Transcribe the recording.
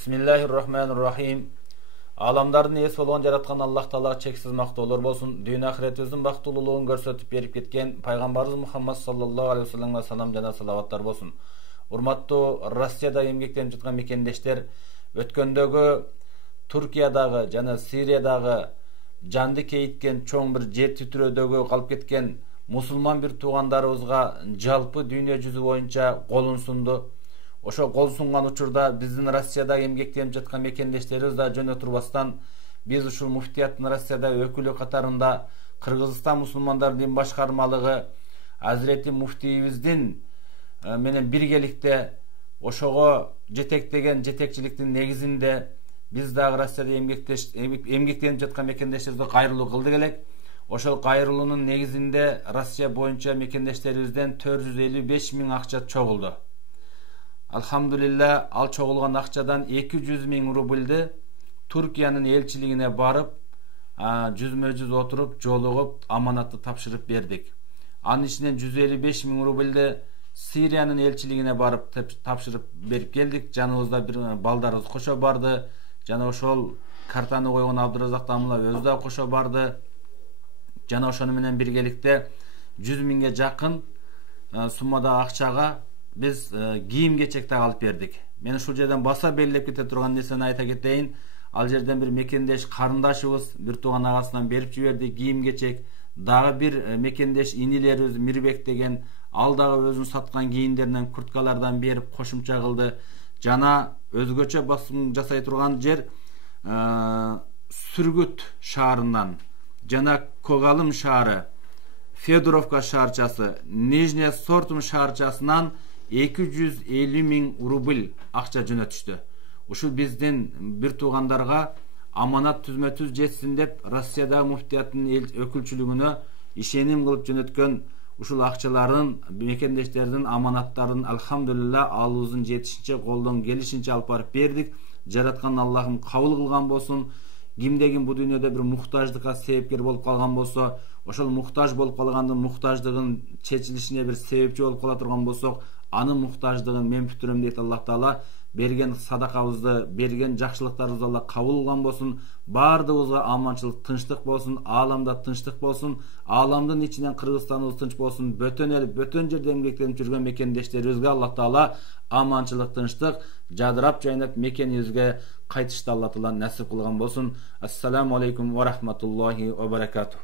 Bismillahirrahmanirrahim. Alamdardын ээси болгон жараткан Аллах Таала чексиз мактоолор болсун. Дүйнө ахиретибиздин бактылуулугун көрсөтүп берип кеткен пайгамбарыбыз Мухаммад саллаллаху алейхи вассаламга салам жана салаваттар болсун. Урматтуу Россияда эмгектенип жаткан мекендештер, өткөндөгү Туркиядагы жана Сириядагы жанды кейиткен чоң бир жер титирөөдөгү калып кеткен мусулман бир туугандарыбызга жалпы дүйнө жүзү боюнча колун сунду. Ошо кол сунган учурда биздин Россиядагы эмгектенип жаткан мекендештерибиз да жөнө турбастан биз ушул муфтияттын Россияда өкүлү катарында Кыргызстан мусулмандар дин башкармалыгы Азирети муфтийибиздин менен биргеликте ошого жетектеген жетекчиликтин негизинде биз дагы Россияда эмгектенип жаткан мекендештерибизге кайрылуу кылдык элек. Ошол кайрылуунун негизинде Россия боюнча мекендештерибизден 455 миң акча чогулду. Алхамдулилла, ал чогулган акчадан 200 миң рубльди Туркиянын элчилигине барып, жүзмө-жүз отуруп, жолугуп, аманатты тапшырып бердик. Анын ичинен 155 миң рубльди Сириянын элчилигине барып тапшырып берип келдик. Жаныбызда бир балдарыбыз кошо барды. Жана ошол картаны койгон Абдыразак Дамыла өзү да кошо барды. Жана ошону менен биргеликте 100 миңге жакын суммадагы акчага биз кийим кечек да алып бердик. Мен ушул жерден баса белгилеп кете турган нерсени айта кетейин. Ал жерден бир мекендеш карындашыбыз бир тууган агасынан берип жиберди кийим кечек. Дагы бир мекендеш инилерибиз Мирбек деген, ал дагы өзүнүн саткан кийимдеринен курткалардан берип кошумча кылды. Жана өзгөчө басым жасай турган жер Сүргүт шаарынан жана Когалым шаары, Федоровка шаарчасы, Нижняя Сортум шаарчасынан 250 миң рубль акча жөнөтүштү. Ушул биздин бир туугандарга аманат түзмө-түз жетсин деп Россиядагы муфтияттын өкүлчүлүгүнө ишеним кылып жөнөткөн ушул акчаларын мекендештердин аманаттарын алхамдулилла алыбыздын жетишинче колдон келишинче алып барып бердик. Жараткан Аллахым кабыл кылган болсун. Кимде ким бу дүйнөдө бир муктаждыкка себепкер болуп калган болсо, ошол муктаж болуп калгандын муктаждыгын чечилишине бир себепчи болуп кала турган болсок, анын муктаждыгын мен бүтүрөм дейт Аллах Таала. Берген садакабызды, берген жакшылыктарыбызды Алла кабыл кылган болсун. Бардыгыбызга аманчылык, тынчтык болсун, ааламда тынчтык болсун. Ааламдын ичинен Кыргызстаныбыз тынч болсун. Бөтөн эл, бөтөн жерде эмгектенип жүргөн мекендештерибизге Аллах Таала аманчылык, тынчтык, жадырап жайнап мекенибизге кайтышты Алла Таала насип кылган болсун. Ассаламу алейкум ва рахматуллахи ва баракатух.